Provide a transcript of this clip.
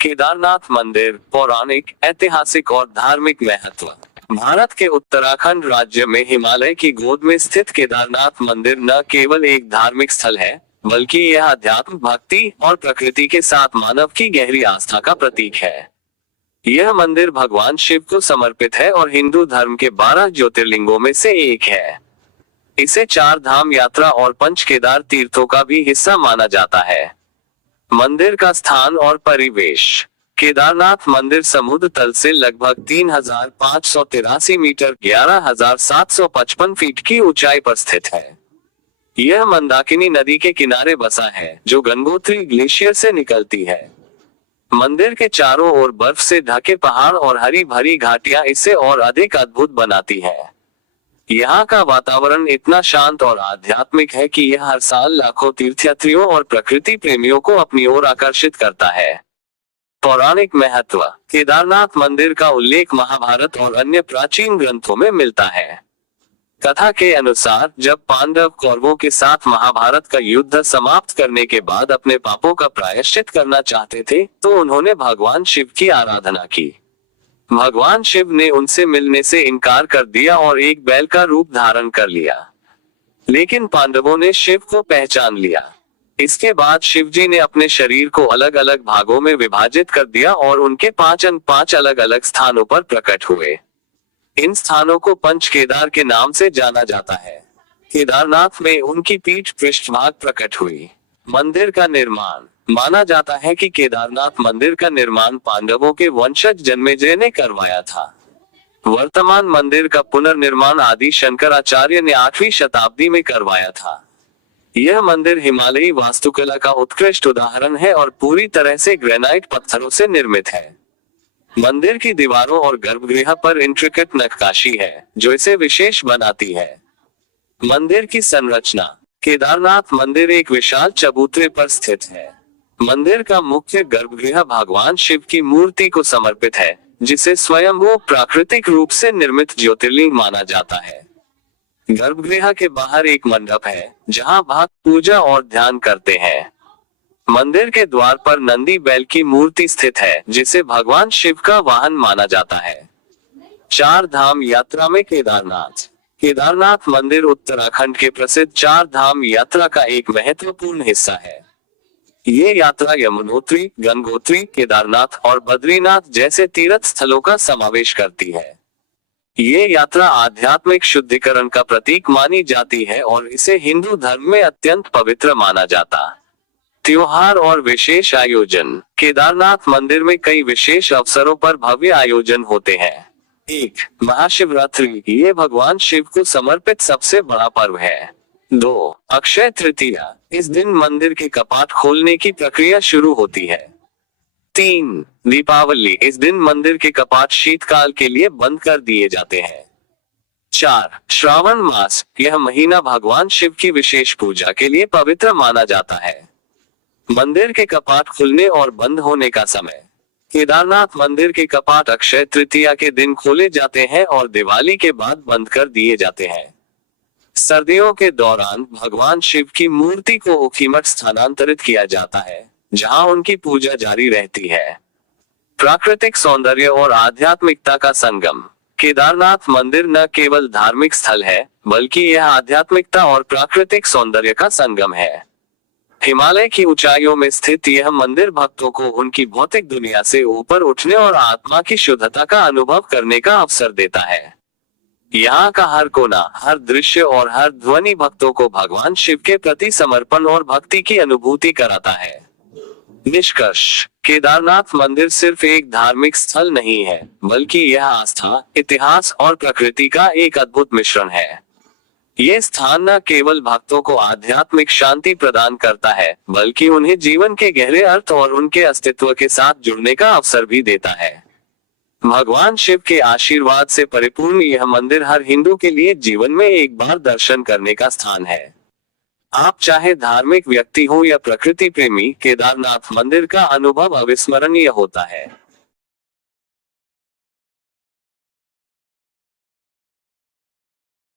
केदारनाथ मंदिर पौराणिक, ऐतिहासिक और धार्मिक महत्व। भारत के उत्तराखंड राज्य में हिमालय की गोद में स्थित केदारनाथ मंदिर न केवल एक धार्मिक स्थल है, बल्कि यह अध्यात्म, भक्ति और प्रकृति के साथ मानव की गहरी आस्था का प्रतीक है। यह मंदिर भगवान शिव को समर्पित है और हिंदू धर्म के 12 ज्योतिर्लिंगों में से एक है। इसे 4 धाम यात्रा और पंच केदार तीर्थों का भी हिस्सा माना जाता है। मंदिर का स्थान और परिवेश। केदारनाथ मंदिर समुद्र तल से लगभग 3583 मीटर 11,755 फीट की ऊंचाई पर स्थित है। यह मंदाकिनी नदी के किनारे बसा है, जो गंगोत्री ग्लेशियर से निकलती है। मंदिर के चारों ओर बर्फ से ढके पहाड़ और हरी भरी घाटियां इसे और अधिक अद्भुत बनाती है। यहाँ का वातावरण इतना शांत और आध्यात्मिक है कि यह हर साल लाखों तीर्थयात्रियों और प्रकृति प्रेमियों को अपनी ओर आकर्षित करता है। पौराणिक महत्व। केदारनाथ मंदिर का उल्लेख महाभारत और अन्य प्राचीन ग्रंथों में मिलता है। कथा के अनुसार जब पांडव कौरवों के साथ महाभारत का युद्ध समाप्त करने के बाद अपने पापों का प्रायश्चित करना चाहते थे, तो उन्होंने भगवान शिव की आराधना की। भगवान शिव ने उनसे मिलने से इनकार कर दिया और एक बैल का रूप धारण कर लिया। लेकिन पांडवों ने शिव को पहचान लिया। इसके बाद शिव जी ने अपने शरीर को अलग अलग भागों में विभाजित कर दिया और उनके 5 अंग 5 अलग अलग स्थानों पर प्रकट हुए। इन स्थानों को पंच केदार के नाम से जाना जाता है। केदारनाथ में उनकी पीठ पृष्ठभाग प्रकट हुई। मंदिर का निर्माण। माना जाता है कि केदारनाथ मंदिर का निर्माण पांडवों के वंशज जन्मेजय ने करवाया था। वर्तमान मंदिर का पुनर्निर्माण आदि शंकराचार्य ने 8वीं शताब्दी में करवाया था। यह मंदिर हिमालयी वास्तुकला का उत्कृष्ट उदाहरण है और पूरी तरह से ग्रेनाइट पत्थरों से निर्मित है। मंदिर की दीवारों और गर्भगृह पर इंट्रिकेट नक्काशी है, जो इसे विशेष बनाती है। मंदिर की संरचना। केदारनाथ मंदिर एक विशाल चबूतरे पर स्थित है। मंदिर का मुख्य गर्भगृह भगवान शिव की मूर्ति को समर्पित है, जिसे स्वयंभू प्राकृतिक रूप से निर्मित ज्योतिर्लिंग माना जाता है। गर्भगृह के बाहर एक मंडप है, जहां भक्त पूजा और ध्यान करते हैं। मंदिर के द्वार पर नंदी बैल की मूर्ति स्थित है, जिसे भगवान शिव का वाहन माना जाता है। 4 धाम यात्रा में केदारनाथ। केदारनाथ मंदिर उत्तराखंड के प्रसिद्ध 4 धाम यात्रा का एक महत्वपूर्ण हिस्सा है। ये यात्रा यमुनोत्री, गंगोत्री, केदारनाथ और बद्रीनाथ जैसे तीर्थ स्थलों का समावेश करती है। ये यात्रा आध्यात्मिक शुद्धिकरण का प्रतीक मानी जाती है और इसे हिंदू धर्म में अत्यंत पवित्र माना जाता। त्योहार और विशेष आयोजन। केदारनाथ मंदिर में कई विशेष अवसरों पर भव्य आयोजन होते हैं। 1. महाशिवरात्रि। ये भगवान शिव को समर्पित सबसे बड़ा पर्व है। 2. अक्षय तृतीया। इस दिन मंदिर के कपाट खोलने की प्रक्रिया शुरू होती है। 3. दीपावली। इस दिन मंदिर के कपाट शीतकाल के लिए बंद कर दिए जाते हैं। 4. श्रावण मास। यह महीना भगवान शिव की विशेष पूजा के लिए पवित्र माना जाता है। मंदिर के कपाट खुलने और बंद होने का समय। केदारनाथ मंदिर के कपाट अक्षय तृतीया के दिन खोले जाते हैं और दिवाली के बाद बंद कर दिए जाते हैं। सर्दियों के दौरान भगवान शिव की मूर्ति को ऊखीमठ स्थानांतरित किया जाता है, जहां उनकी पूजा जारी रहती है। प्राकृतिक सौंदर्य और आध्यात्मिकता का संगम। केदारनाथ मंदिर न केवल धार्मिक स्थल है, बल्कि यह आध्यात्मिकता और प्राकृतिक सौंदर्य का संगम है। हिमालय की ऊंचाइयों में स्थित यह मंदिर भक्तों को उनकी भौतिक दुनिया से ऊपर उठने और आत्मा की शुद्धता का अनुभव करने का अवसर देता है। यहाँ का हर कोना, हर दृश्य और हर ध्वनि भक्तों को भगवान शिव के प्रति समर्पण और भक्ति की अनुभूति कराता है। निष्कर्ष। केदारनाथ मंदिर सिर्फ एक धार्मिक स्थल नहीं है, बल्कि यह आस्था, इतिहास और प्रकृति का एक अद्भुत मिश्रण है। ये स्थान न केवल भक्तों को आध्यात्मिक शांति प्रदान करता है, बल्कि उन्हें जीवन के गहरे अर्थ और उनके अस्तित्व के साथ जुड़ने का अवसर भी देता है। भगवान शिव के आशीर्वाद से परिपूर्ण यह मंदिर हर हिंदू के लिए जीवन में एक बार दर्शन करने का स्थान है। आप चाहे धार्मिक व्यक्ति हो या प्रकृति प्रेमी, केदारनाथ मंदिर का अनुभव अविस्मरणीय होता है।